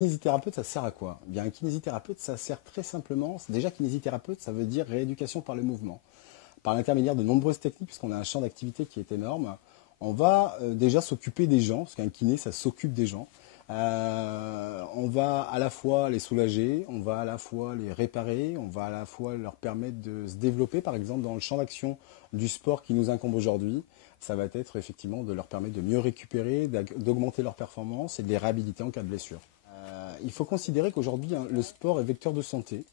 Kinésithérapeute, ça sert à quoi? Eh bien, un kinésithérapeute, ça sert très simplement. Déjà, kinésithérapeute, ça veut dire rééducation par le mouvement. Par l'intermédiaire de nombreuses techniques, puisqu'on a un champ d'activité qui est énorme, on va déjà s'occuper des gens, parce qu'un kiné, ça s'occupe des gens. On va à la fois les soulager, on va à la fois les réparer, on va à la fois leur permettre de se développer, par exemple, dans le champ d'action du sport qui nous incombe aujourd'hui. Ça va être effectivement de leur permettre de mieux récupérer, d'augmenter leur performance et de les réhabiliter en cas de blessure. Il faut considérer qu'aujourd'hui, le sport est vecteur de santé,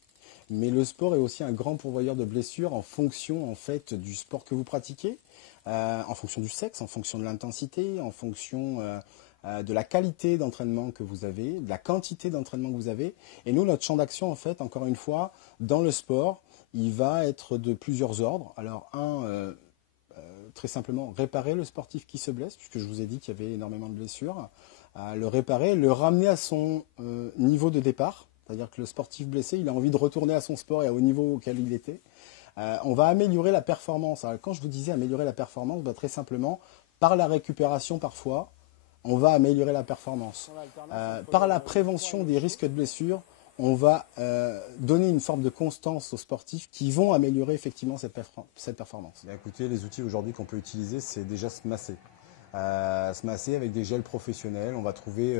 mais le sport est aussi un grand pourvoyeur de blessures en fonction en fait du sport que vous pratiquez, en fonction du sexe, en fonction de l'intensité, en fonction de la qualité d'entraînement que vous avez, de la quantité d'entraînement que vous avez. Et nous, notre champ d'action, en fait, encore une fois, dans le sport, il va être de plusieurs ordres. Alors, très simplement, réparer le sportif qui se blesse, puisque je vous ai dit qu'il y avait énormément de blessures, le réparer, le ramener à son niveau de départ, c'est-à-dire que le sportif blessé, il a envie de retourner à son sport et au niveau auquel il était. On va améliorer la performance. Alors, quand je vous disais améliorer la performance, bah, très simplement, par la récupération parfois, on va améliorer la performance. Par la prévention des risques de blessures, on va donner une forme de constance aux sportifs qui vont améliorer effectivement cette performance. Bien, écoutez, les outils aujourd'hui qu'on peut utiliser, c'est déjà se masser. Se masser avec des gels professionnels. On va trouver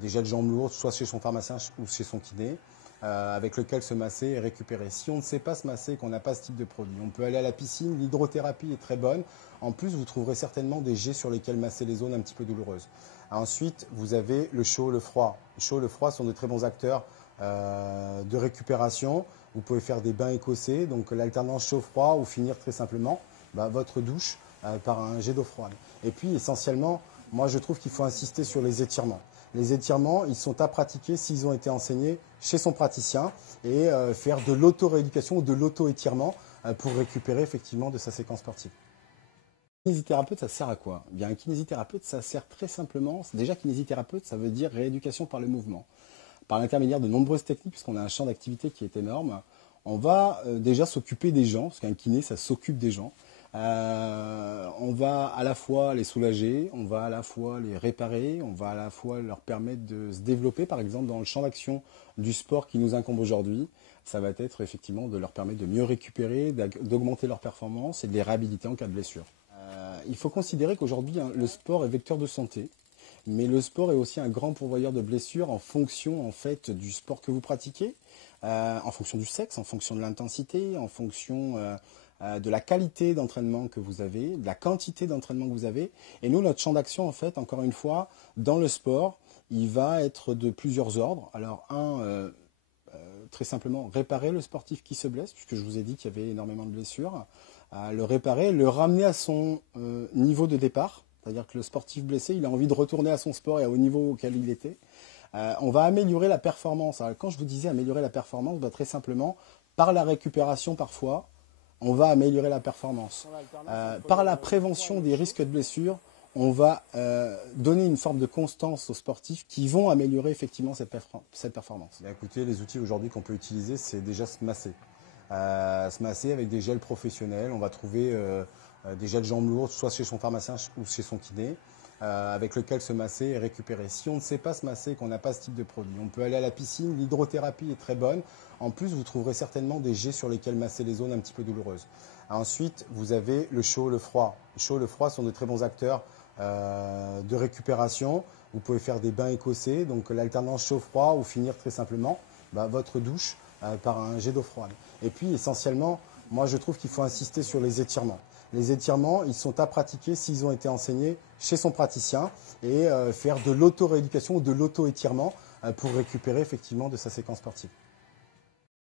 des gels jambes lourdes, soit chez son pharmacien ou chez son kiné, avec lequel se masser et récupérer. Si on ne sait pas se masser, qu'on n'a pas ce type de produit, on peut aller à la piscine, l'hydrothérapie est très bonne. En plus, vous trouverez certainement des jets sur lesquels masser les zones un petit peu douloureuses. Ensuite, vous avez le chaud, le froid. Le chaud et le froid sont de très bons acteurs de récupération. Vous pouvez faire des bains écossais, donc l'alternance chaud-froid ou finir très simplement votre douche par un jet d'eau froide. Et puis essentiellement, moi je trouve qu'il faut insister sur les étirements. Les étirements, ils sont à pratiquer s'ils ont été enseignés chez son praticien et faire de l'auto-rééducation ou de l'auto-étirement pour récupérer effectivement de sa séquence sportive. Un kinésithérapeute, ça sert à quoi? Eh bien, un kinésithérapeute, ça sert très simplement. Déjà, kinésithérapeute, ça veut dire rééducation par le mouvement. Par l'intermédiaire de nombreuses techniques, puisqu'on a un champ d'activité qui est énorme, on va déjà s'occuper des gens, parce qu'un kiné, ça s'occupe des gens. On va à la fois les soulager, on va à la fois les réparer, on va à la fois leur permettre de se développer, par exemple, dans le champ d'action du sport qui nous incombe aujourd'hui. Ça va être effectivement de leur permettre de mieux récupérer, d'augmenter leur performance et de les réhabiliter en cas de blessure. Il faut considérer qu'aujourd'hui, le sport est vecteur de santé, mais le sport est aussi un grand pourvoyeur de blessures en fonction en fait du sport que vous pratiquez, en fonction du sexe, en fonction de l'intensité, en fonction de la qualité d'entraînement que vous avez, de la quantité d'entraînement que vous avez. Et nous, notre champ d'action, en fait, encore une fois, dans le sport, il va être de plusieurs ordres. Alors, très simplement, réparer le sportif qui se blesse, puisque je vous ai dit qu'il y avait énormément de blessures. Le réparer, le ramener à son niveau de départ, c'est-à-dire que le sportif blessé, il a envie de retourner à son sport et au niveau auquel il était. On va améliorer la performance. Alors, quand je vous disais améliorer la performance, bah, très simplement, par la récupération parfois, on va améliorer la performance. Par la prévention des risques de blessures, on va donner une forme de constance aux sportifs qui vont améliorer effectivement cette performance. Bien, écoutez, les outils aujourd'hui qu'on peut utiliser, c'est déjà se masser. Se masser avec des gels professionnels. On va trouver des gels jambes lourdes, soit chez son pharmacien ou chez son kiné, avec lequel se masser et récupérer. Si on ne sait pas se masser, qu'on n'a pas ce type de produit, on peut aller à la piscine, l'hydrothérapie est très bonne. En plus, vous trouverez certainement des jets sur lesquels masser les zones un petit peu douloureuses. Ensuite, vous avez le chaud, le froid. Le chaud et le froid sont de très bons acteurs de récupération. Vous pouvez faire des bains écossais, donc l'alternance chaud-froid ou finir très simplement votre douche par un jet d'eau froide. Et puis essentiellement, moi je trouve qu'il faut insister sur les étirements. Les étirements, ils sont à pratiquer s'ils ont été enseignés chez son praticien et faire de l'auto-rééducation ou de l'auto-étirement pour récupérer effectivement de sa séquence sportive.